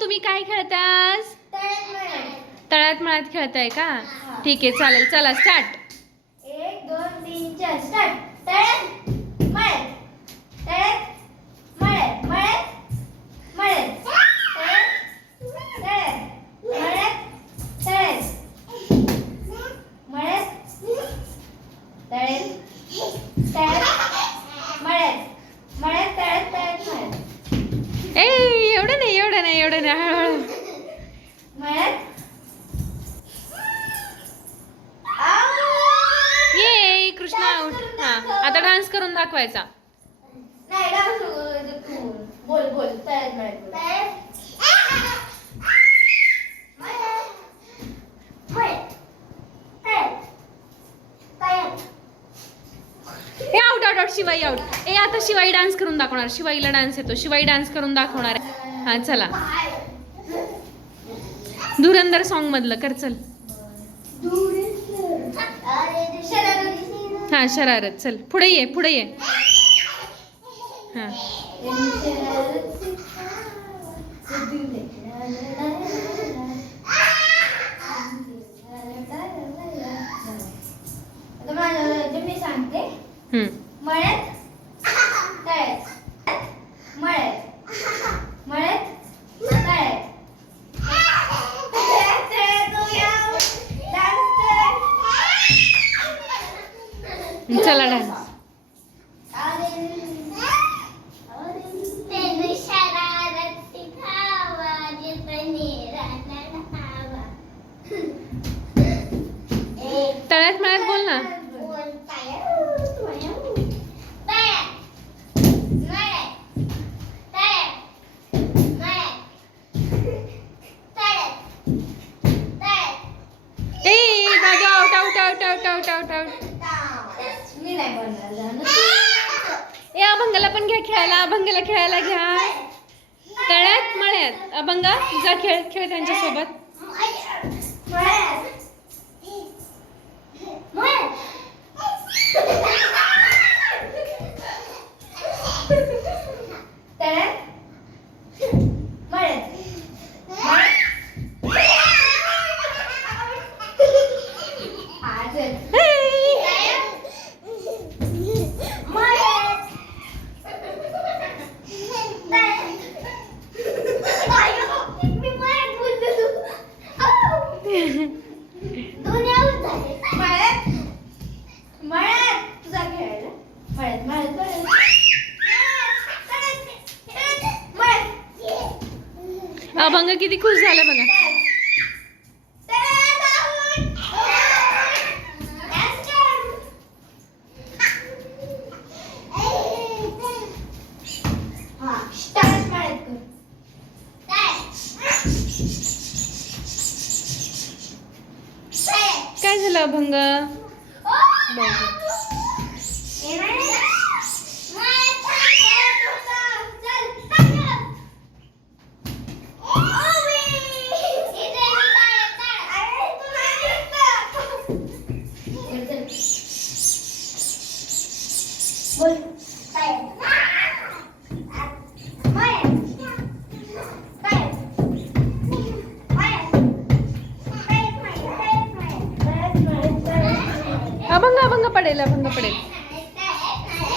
तुम्ही काय खेळतास? तळ्यात मळ्यात खेळताय का? ठीक आहे, चालेल. चला स्टार्ट. 1 2 3 4 स्टार्ट. तळ्यात मळ्यात तळ्यात मळ्यात मळ्यात मळ्यात तळ्यात मळ्यात तळ्यात मळ्यात तळ्यात मळ्यात मळ्यात तळ्यात मळ्यात. ए एवढं नाही हळूहळू. मळ्यात ये कृष्णा आउट. हा, आता डान्स करून दाखवायचा. नाही डान्स तू बोल बोल तळ्यात मळ्यात ए out out out. Shivai out. ए आता शिवाई डान्स करून दाखवणार. शिवाईला डान्स येतो. शिवाई डान्स करून दाखवणार. हा चला. धुरंधर सॉन्ग मधलं कर. चल. हा शरारत. चल पुढे ये पुढे ये. हा मी सांगते. हम्म. मळ्यात तळ्यात मळ्यात मळ्यात तळ्यात चला डान्स. तळ्यात मळ्यात बोल ना. ए दादू out out out out out out out. मी नाही बोलणार. ए अभंगाला पण घ्या खेळायला. अभंगाला खेळायला घ्या. तळ्यात मळ्यात. अभंगा जा खेळ खेळ त्यांच्यासोबत. अभंग किती खुश झाला बघा. काय झालं अभंग? अभंग अभंग पडेल. अभंग पडेल.